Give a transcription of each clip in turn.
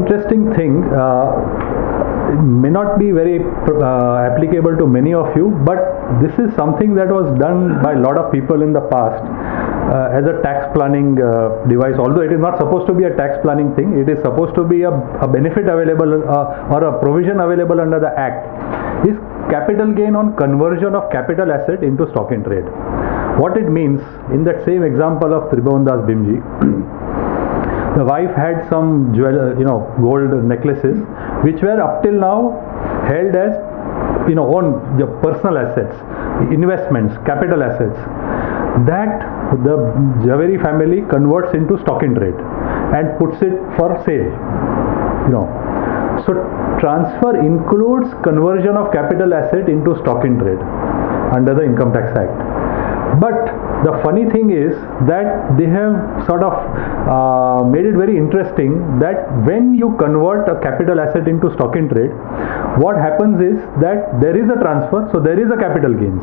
interesting thing. It may not be very applicable to many of you, but this is something that was done by a lot of people in the past as a tax planning device. Although it is not supposed to be a tax planning thing, it is supposed to be a benefit available or a provision available under the Act, is capital gain on conversion of capital asset into stock in trade. What it means, in that same example of Tribhuvan Das Bhimji, the wife had some gold necklaces which were up till now held as own personal assets, investments, capital assets, that the Javeri family converts into stock in trade and puts it for sale. So transfer includes conversion of capital asset into stock in trade under the Income Tax Act. But the funny thing is that they have sort of made it very interesting that when you convert a capital asset into stock in trade, what happens is that there is a transfer, so there is a capital gains.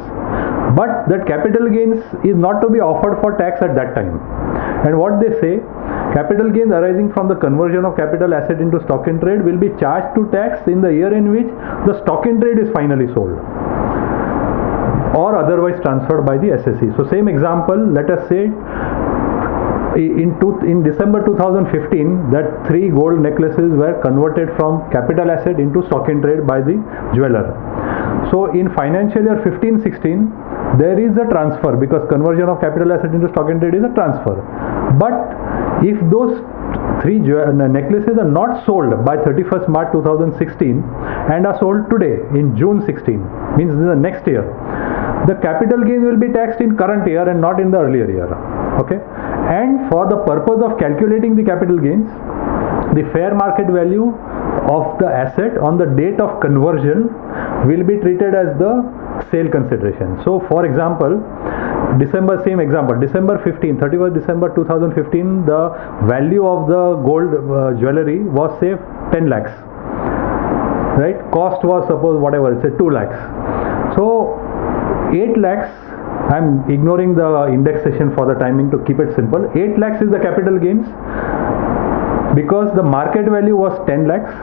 But that capital gains is not to be offered for tax at that time. And what they say, capital gains arising from the conversion of capital asset into stock in trade will be charged to tax in the year in which the stock in trade is finally sold or otherwise transferred by the SSE. So same example, let us say in December 2015 that 3 gold necklaces were converted from capital asset into stock in trade by the jeweler. So in financial year 15-16 there is a transfer, because conversion of capital asset into stock in trade is a transfer. But if those 3 necklaces are not sold by 31st March 2016 and are sold today in June 16, means in the next year, the capital gains will be taxed in current year and not in the earlier year. Okay, and for the purpose of calculating the capital gains, the fair market value of the asset on the date of conversion will be treated as the sale consideration. So for example, December 15, 31st December 2015, the value of the gold jewelry was say 10 lakhs, right? Cost was, suppose whatever, say 2 lakhs. So 8 lakhs, I'm ignoring the indexation for the timing to keep it simple. 8 lakhs is the capital gains because the market value was 10 lakhs.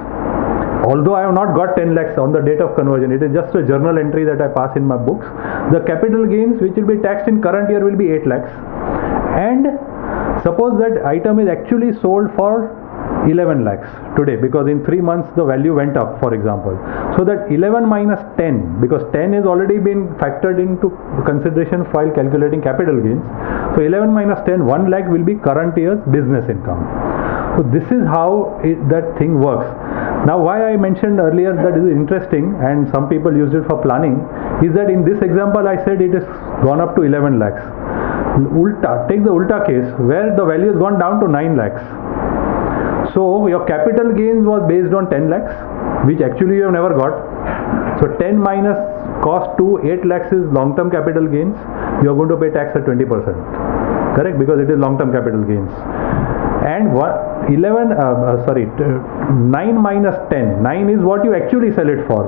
Although I have not got 10 lakhs on the date of conversion, it is just a journal entry that I pass in my books. The capital gains which will be taxed in current year will be 8 lakhs. And suppose that item is actually sold for 11 lakhs today, because in 3 months the value went up, for example. So that 11 minus 10, because 10 has already been factored into consideration while calculating capital gains. So 11 minus 10, 1 lakh will be current year's business income. So this is how that thing works. Now why I mentioned earlier that is interesting and some people use it for planning is that in this example I said it has gone up to 11 lakhs. Take the ulta case where the value has gone down to 9 lakhs. So your capital gains was based on 10 lakhs, which actually you have never got. So 10 minus cost to 8 lakhs is long-term capital gains. You are going to pay tax at 20%. Correct? Because it is long-term capital gains. And 9 minus 10. 9 is what you actually sell it for.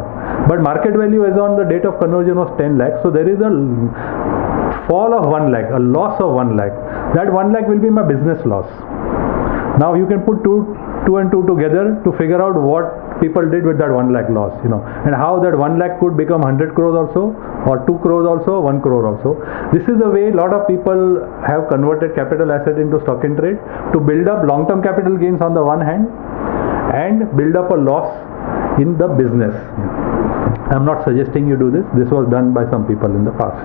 But market value as on the date of conversion was 10 lakhs. So there is a fall of 1 lakh, a loss of 1 lakh. That 1 lakh will be my business loss. Now you can put two and two together to figure out what people did with that 1 lakh loss, and how that 1 lakh could become 100 crores also, or 2 crores also, 1 crore also. This is the way a lot of people have converted capital asset into stock in trade to build up long-term capital gains on the one hand and build up a loss in the business. I'm not suggesting you do this. This was done by some people in the past.